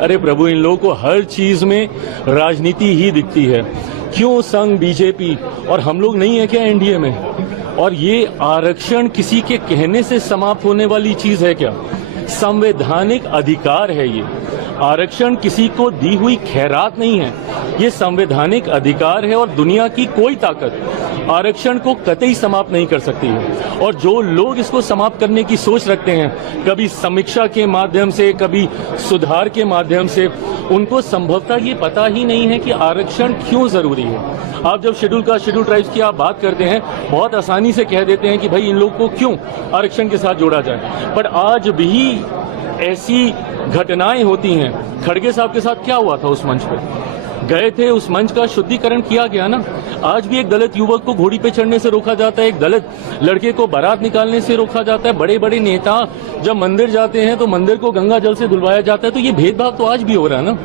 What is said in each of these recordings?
अरे प्रभु, इन लोगों को हर चीज में राजनीति ही दिखती है। क्यों संग बीजेपी और हम लोग नहीं है क्या एनडीए में? और ये आरक्षण किसी के कहने से समाप्त होने वाली चीज है क्या? संवैधानिक अधिकार है ये। आरक्षण किसी को दी हुई खैरात नहीं है, ये संवैधानिक अधिकार है और दुनिया की कोई ताकत आरक्षण को कतई समाप्त नहीं कर सकती है। और जो लोग इसको समाप्त करने की सोच रखते हैं, कभी समीक्षा के माध्यम से, कभी सुधार के माध्यम से, उनको संभवतः ये पता ही नहीं है कि आरक्षण क्यों जरूरी है। आप जब शेड्यूल ट्राइब्स की आप बात करते हैं, बहुत आसानी से कह देते हैं कि भाई इन लोग को क्यों आरक्षण के साथ जोड़ा जाए, पर आज भी ऐसी घटनाएं होती हैं। खड़गे साहब के साथ क्या हुआ था? उस मंच पे गए थे, उस मंच का शुद्धिकरण किया गया ना। आज भी एक दलित युवक को घोड़ी पे चढ़ने से रोका जाता है, एक दलित लड़के को बारात निकालने से रोका जाता है। बड़े बड़े नेता जब मंदिर जाते हैं तो मंदिर को गंगा जल से धुलवाया जाता है। तो ये भेदभाव तो आज भी हो रहा है ना।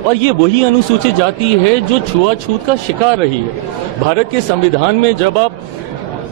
और ये वही अनुसूचित जाति है जो छुआछूत का शिकार रही है। भारत के संविधान में जब आप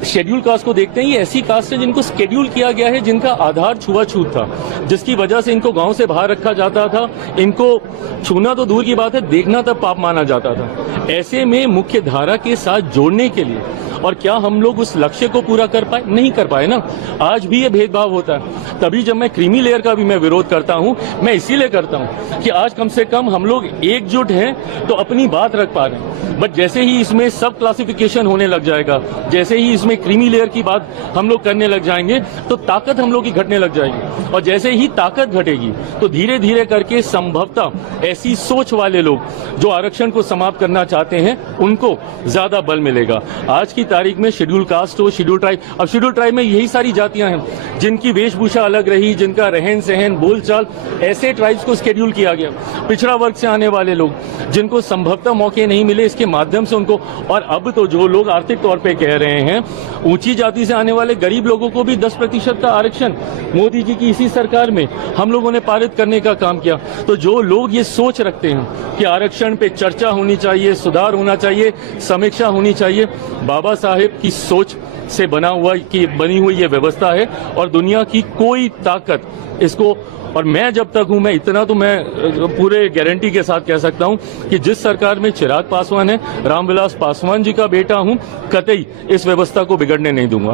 शेड्यूल कास्ट को देखते हैं, ये ऐसी कास्ट है जिनको शेड्यूल किया गया है, जिनका आधार छुआछूत था, जिसकी वजह से इनको गांव से बाहर रखा जाता था। इनको छूना तो दूर की बात है, देखना तब पाप माना जाता था। ऐसे में मुख्य धारा के साथ जोड़ने के लिए, और क्या हम लोग उस लक्ष्य को पूरा कर पाए? नहीं कर पाए ना। आज भी ये भेदभाव होता है। तभी जब मैं क्रीमी लेयर का भी मैं विरोध करता हूं, मैं इसीलिए करता हूं कि आज कम से कम हम लोग एकजुट हैं तो अपनी बात रख पा रहे हैं। बट जैसे ही इसमें सब क्लासिफिकेशन होने लग जाएगा, जैसे ही इसमें क्रीमी लेयर की बात हम लोग करने लग जाएंगे, तो ताकत हम लोग की घटने लग जाएगी। और जैसे ही ताकत घटेगी तो धीरे धीरे करके संभवतः ऐसी सोच वाले लोग जो आरक्षण को समाप्त करना चाहते हैं, उनको ज्यादा बल मिलेगा। आज की तारीख में शेड्यूल कास्ट हो, शेड्यूल ट्राइब, अब शेड्यूल ट्राइब में यही सारी जातियां हैं जिनकी वेशभूषा अलग रही, जिनका रहन सहन, बोलचाल, ऐसे ट्राइब्स को शेड्यूल किया गया। पिछड़ा वर्ग से आने वाले लोग जिनको संभवतः मौके नहीं मिले, इसके माध्यम से उनको, और अब तो जो लोग आर्थिक तौर पे कह रहे हैं, ऊंची जाति से आने वाले गरीब लोगों को भी 10% का आरक्षण मोदी जी की इसी सरकार में हम लोगों ने पारित करने का काम किया। तो जो लोग ये सोच रखते हैं कि आरक्षण पे चर्चा होनी चाहिए, सुधार होना चाहिए, समीक्षा होनी चाहिए, बाबा साहेब की सोच से बनी हुई ये व्यवस्था है और दुनिया की कोई ताकत इसको, और मैं जब तक हूं, मैं इतना तो मैं पूरे गारंटी के साथ कह सकता हूं कि जिस सरकार में चिराग पासवान है, रामविलास पासवान जी का बेटा हूं, कतई इस व्यवस्था को बिगड़ने नहीं दूंगा।